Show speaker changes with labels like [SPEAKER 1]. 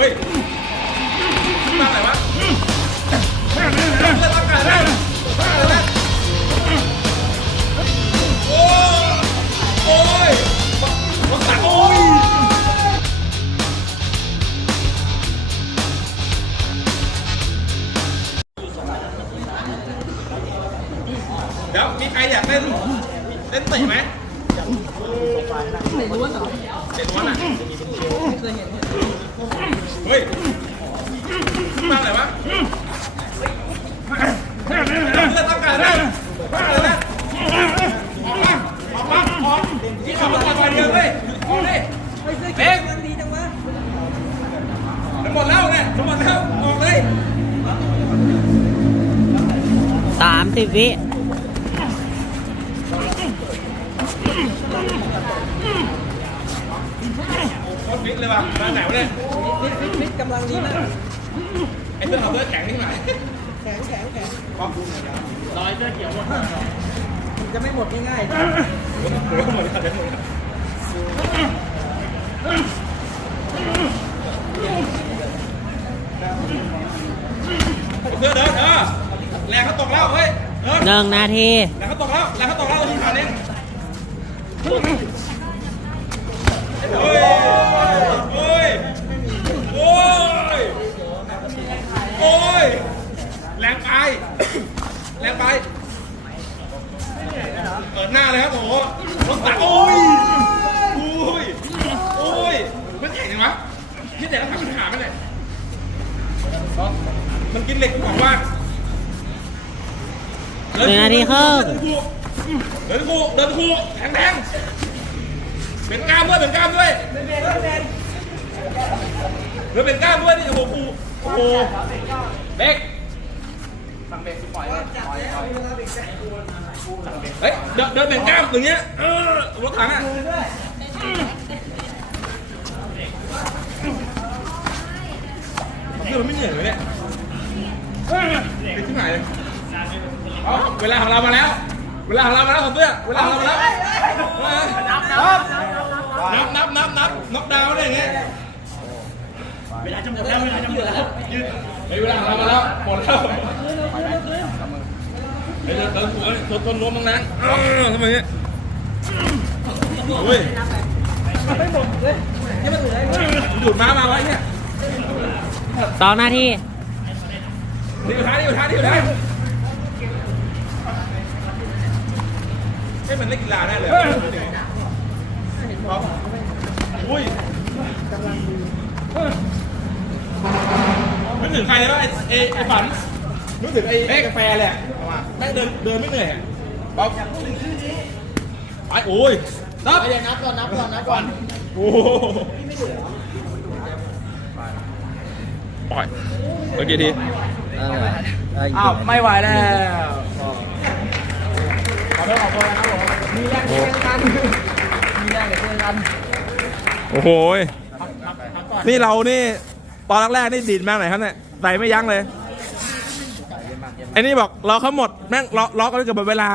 [SPEAKER 1] เฮ้ยมาไหนวะเลือดร่างกายได้บ้าเลยนะโอ้โอ้ยรถตักโอ้ยเดี๋ยวมีใครอยากเล่นเล่นติไหมเตะล้วนเหรอเตะล้วนอะเฮ้ยมาไหนวะเลือดร่างกายได้บ้าเลยนะออกมาออกมาออกที่ขับรถมาเดียวเว้ยออกดิเบ๊กมันดีจังวะหมดแล้วเนี่ยหมดแล้วออกเลย
[SPEAKER 2] สามสิบวิ
[SPEAKER 1] คตรฟิตเลยว่ะมาไหนวะเนี่ย
[SPEAKER 3] ฟิตฟิตฟิตกำลังดีมาก
[SPEAKER 1] ไอ้เสื้อเขาเสื้อแข็งนี่ไหน
[SPEAKER 3] แข็งแข็งแข็ง
[SPEAKER 1] ป๊อป
[SPEAKER 3] มันจะไม่หมดง่ายๆ
[SPEAKER 1] เดี๋ยวหมดแล้วเดี๋ยวหมดแล้วเสื้อเดินเออแรงเขาตกแล้วเฮ้ยเดิน
[SPEAKER 2] หนึ่งนาที
[SPEAKER 1] แรงเขาตกแล้วแรงเขาตกแล้วเราทีมผ่านเรงไป แรงไปเปิดหน้าเลยครับโอ้โหรถตักโอ้ยโอ้ยโอ้ยมันแข็งยังวะพี่แต่ละถังมันหาไม่เลยมันกินเหล็กบอกว่า
[SPEAKER 2] หนึ่งนาทีครึ่ง
[SPEAKER 1] เดินคู่เดินคู่แข็งแรงเป็นกล้ามด้วยเป็นกล้ามด้วยเดินเป็นกล้ามด้วยนี่โอ้โหโอ้โหเด็ก เฮ้ยเดินเดินเป็นกล้ามอย่างเงี้ยเออรถถังอะเพื่อนมันไม่เหนื่อยเลยเนี่ยเป็นที่ไหนเลยเอาเวลาของเรามาแล้ว เวลาของเรามาแล้วผมเพื่อนเวลาของเรามาแล้วนับนับนับนับนับน็อกดาวน์ได้อย่างเงี้ย เวลาจะหมดแล้วเวลาจะหมดแล้วยืดเฮ้ยเวลาของเรามาแล้วหมดแล้วเฮ้ยเดินเดินหัวทนทนรวมตรงนั้นอ้าวทำไมเนี่ยโอ้ย
[SPEAKER 3] ไม่หมดเลยให้มันเหลือ
[SPEAKER 1] หยุดม้ามาไว้เนี่ย
[SPEAKER 2] สองนาที่
[SPEAKER 1] นี่อยู่ท้ายนี่อยู่ท้ายนี่อยู่ท้ายให้มันเล่นกีฬาได้เลยครับอุ้ยนึ กถึงใครเลยว่าไอ้ไอ้ไอ้ฝันนึกถึงไอ้ไอ้กาแฟแหละแม่งเดินเดินไม่เหนื่อยอะป๊อปไปโอ้ยนับ
[SPEAKER 3] เดี๋ยวนับก่อนนับก่อนนับก่อน
[SPEAKER 1] โอ้โหปล่อยโอเคดี
[SPEAKER 3] อ้าวไม่ไหวแล้วขอโทษขอโทษนะครับผมมีแรงเจอกันมีแรงเดี๋ยวเจอกัน
[SPEAKER 1] โอ้โหยนี่เรานี่ ตอนแรกๆนี่ดีดมากไหนครับเนี่ยใส่ไม่ยั้งเลยไอ้นี่บอกรอเขาหมดแม่งรอรอกันเกือบหมดเวลา